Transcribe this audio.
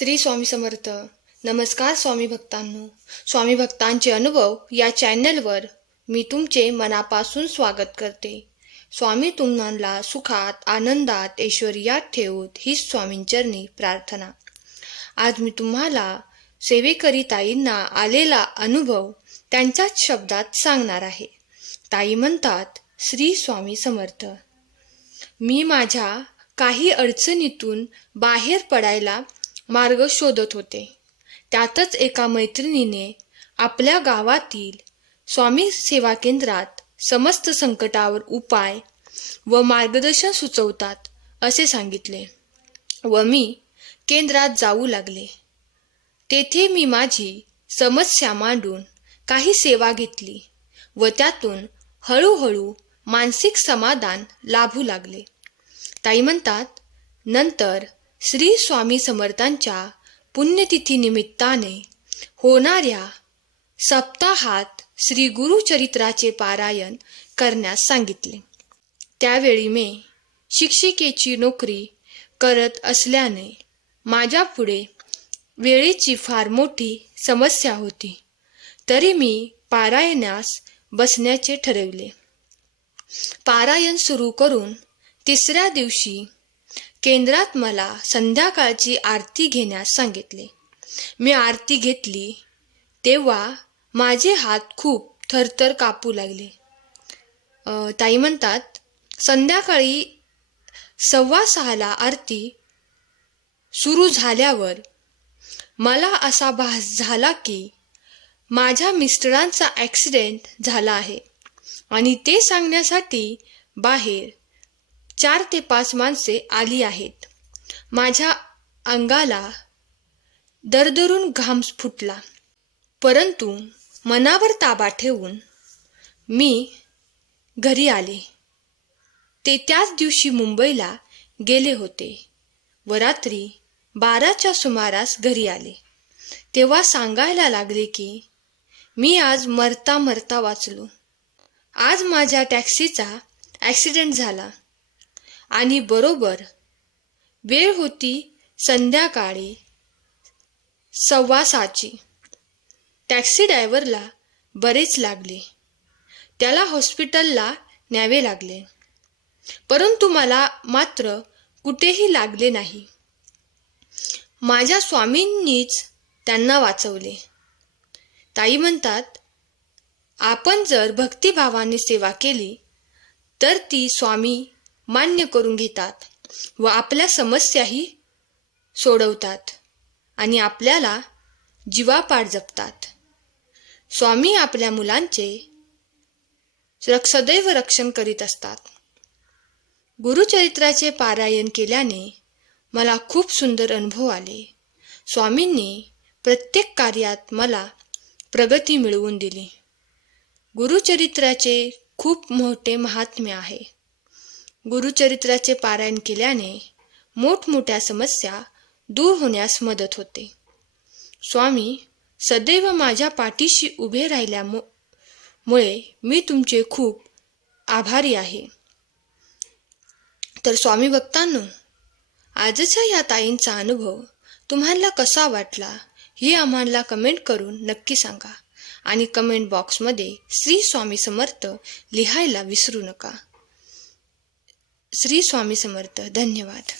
श्री स्वामी समर्थ. नमस्कार स्वामी भक्तांनो. स्वामी भक्तांचे अनुभव या चॅनलवर मी तुमचे मनापासून स्वागत करते. स्वामी तुम्हाला सुखात, आनंदात, ऐश्वर्यात ठेवोत ही स्वामींचरणी प्रार्थना. आज मी तुम्हाला सेवेकरी ताईंना आलेला अनुभव त्यांच्याच शब्दात सांगणार आहे. ताई म्हणतात, श्री स्वामी समर्थ. मी माझ्या काही अडचणीतून बाहेर पडायला मार्ग शोधत होते. त्यातच एका मैत्रिणीने आपल्या गावातील स्वामी सेवा केंद्रात समस्त संकटावर उपाय व मार्गदर्शन सुचवतात असे सांगितले व मी केंद्रात जाऊ लागले. तेथे मी माझी समस्या मांडून काही सेवा घेतली व त्यातून हळूहळू मानसिक समाधान लाभू लागले. ताई म्हणतात, नंतर श्री स्वामी समर्थांच्या पुण्यतिथी निमित्ताने होणाऱ्या सप्ताहात श्री गुरुचरित्राचे पारायण करण्यास सांगितले. त्यावेळी मी शिक्षिकेची नोकरी करत असल्याने माझ्या पुढे वेळेची फार मोठी समस्या होती. तरी मी पारायणास बसण्याचे ठरवले. पारायण सुरू करून तिसऱ्या दिवशी केंद्रात मला संध्याकाळची आरती घेण्यास सांगितले. मी आरती घेतली तेव्हा माझे हात खूप थरथर कापू लागले. ताई म्हणतात, संध्याकाळी 6:15 आरती सुरू झाल्यावर मला असा भास झाला की माझ्या मिस्टरांचा ॲक्सिडेंट झाला आहे आणि ते सांगण्यासाठी बाहेर 4 ते 5 माणसे आली आहेत. माझ्या अंगाला दरदरून घाम फुटला, परंतु मनावर ताबा ठेवून मी घरी आले. ते त्याच दिवशी मुंबईला गेले होते व रात्री 12च्या सुमारास घरी आले. तेव्हा सांगायला लागले की मी आज मरता मरता वाचलो. आज माझ्या टॅक्सीचा ॲक्सिडेंट झाला आणि बरोबर वेळ होती संध्याकाळी 6:15ची. टॅक्सी ड्रायव्हरला बरेच लागले. त्याला हॉस्पिटलला न्यावे लागले, परंतु मला मात्र कुठेही लागले नाही. माझ्या स्वामींनीच त्यांना वाचवले. ताई म्हणतात, आपण जर भक्तिभावाने सेवा केली तर ती स्वामी मान्य करून घेतात व आपल्या समस्याही सोडवतात आणि आपल्याला जीवापाड जपतात. स्वामी आपल्या मुलांचे सदैव रक्षण करीत असतात. गुरुचरित्राचे पारायण केल्याने मला खूप सुंदर अनुभव आले. स्वामींनी प्रत्येक कार्यात मला प्रगती मिळवून दिली. गुरुचरित्राचे खूप मोठे महात्म्य आहे. गुरुचरित्राचे पारायण केल्याने मोठमोठ्या समस्या दूर होण्यास मदत होते. स्वामी सदैव माझ्या पाठीशी उभे राहिल्यामुळे मी तुमचे खूप आभारी आहे. तर स्वामी भक्तांनो, आजचा या ताईंचा अनुभव तुम्हाला कसा वाटला हे आम्हाला कमेंट करून नक्की सांगा आणि कमेंट बॉक्समध्ये श्री स्वामी समर्थ लिहायला विसरू नका. श्री स्वामी समर्थ. धन्यवाद.